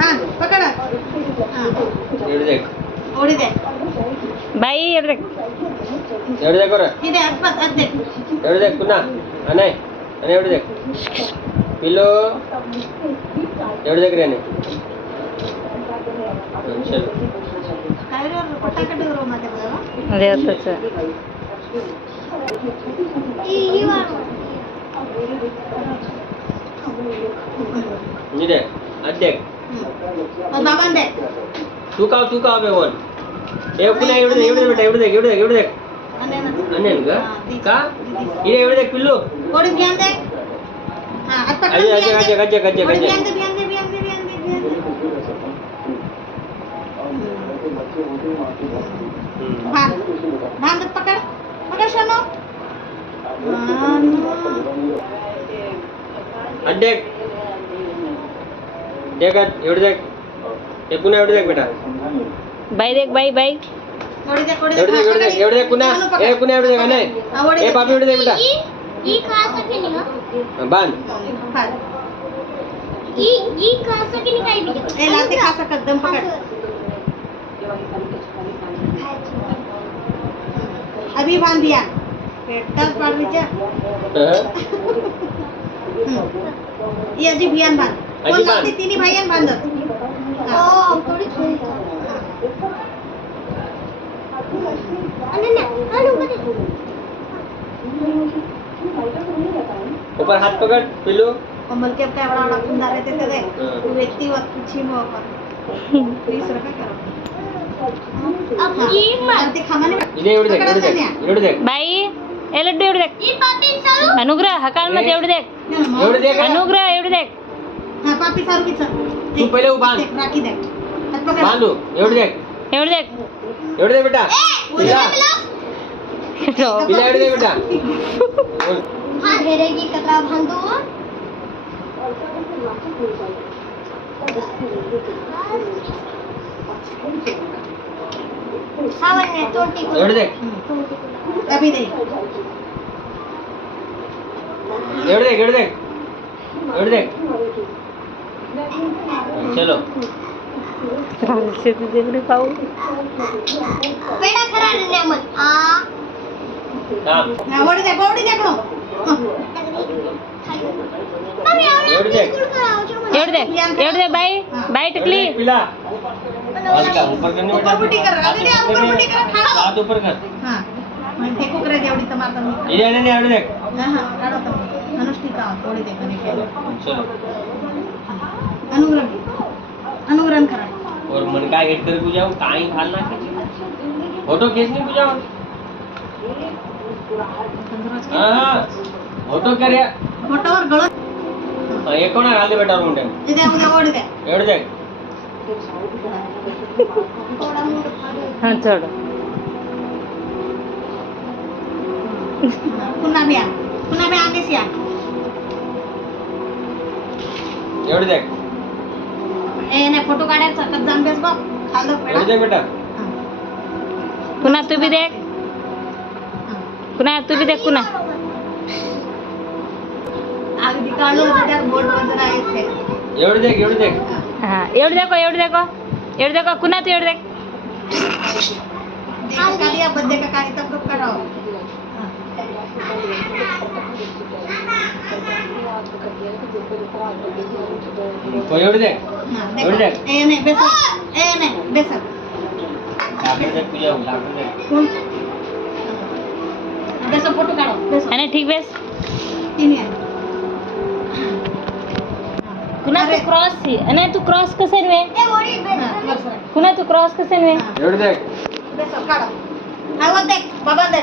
हां पकड एवढे देख ओढी दे बाई एवढे देख एवढे देख बरं इथे आत दे एवढे देख पुन्हा आणि एवढे देख पिलो एवढे देख रे चल काय रे पटाकडे रो मध्ये बघा अरे तसं नी देख आज देख बाबा दे तू का बेवन ए पुन्हा एवढे बेटा एवढे देख अनेन का इथे एवढे देख पिल्लू ओढी बियान दे हां आत पकड गज्जे बियान दे बांध पकड शनो देख एवढे देख हे पुन्हा एवढे देख बेटा बाई देख बाई ओढी दे एवढे देख पुन्हा ए पुन्हा एवढे देख नाही ए पापी एवढे देख बेटा ई खा सके नहीं बांध ई खा सके नहीं काही भी ए लाते खा सकत दम पकड अभी बांध दिया पेटच पाडवीच्या ये अजी बियान बांध कोण लावते तिन्ही भाईयान बांधत ओ थोड़ी थोड़ी अनन्या अनु मध्ये ऊपर हाथ पकड़ पिल्लू कमल के काय बड़ा कुंदा रहते थे दे व्यक्ति वत पूछी मो पर प्लीज रखा करो अब ये मत ते खामाने इथे एवढे देख बाई ए लड्डू एवढे देख ये पापी चालू अनुग्रह हकाल मध्ये एवढे देख अनुग्रह एवढे देख हां पापी सारू की चल तू पहिले बांध राखी दे हात पकड बांधू एवढे देख बेटा पिला एवढे देख बेटा हां घेरेगी कतरा बांधो सावन ने तोटी को एवढे देख अभी दे एवढे देख चलो पाहू पेड़ा खरा रहने मत आ हां ओढी दे करो मम्मी एवढे देख एवढे देख बाई टकली पिला हल्का ऊपर करने बेटा ऊपर बुटी कर खाओ हाथ ऊपर कर हां मैं फेकू करे जेवढी तर मारता मी इथे नाही एवढे देख हां काढो तर अनुष्ठी का थोडी दे कने चलो अनुग्रहण करा और मन का गेट कर बुझाओ काई खालना फोटो खींच नहीं बुझाओ हां फोटो कर या फोटोवर गळ ये कोण घाल दे बेटा रूम इथे उद्या ओढी दे एवढे देख हां चढ पुन्हा बी आंबेस या एवढे देख ए नाही फोटो काढायचा कच्चा आंबेस बघ खाल्लं एवढे पेडा देख बेटा पुन्हा तू बी देख पुन्हा अगदी काढलो होतं त्यात बोट वजन आहे ते एवढे देख हां एवढे देखो पुन्हा तू एवढे देख काढी या बद्दे का काढी तब करावं एवढे देख ए नाही बेसन लाकडं देख बुझाओ लाकडं देख बेसन फोटो काढो बेसन आणि ठीक बेस तिन्ही आहे पुन्हा तू क्रॉस आणि तू क्रॉस कसे रे ए वडी पुन्हा तू क्रॉस कसे रे एवढे देख बेसन काढो आवाज दे बाबा दे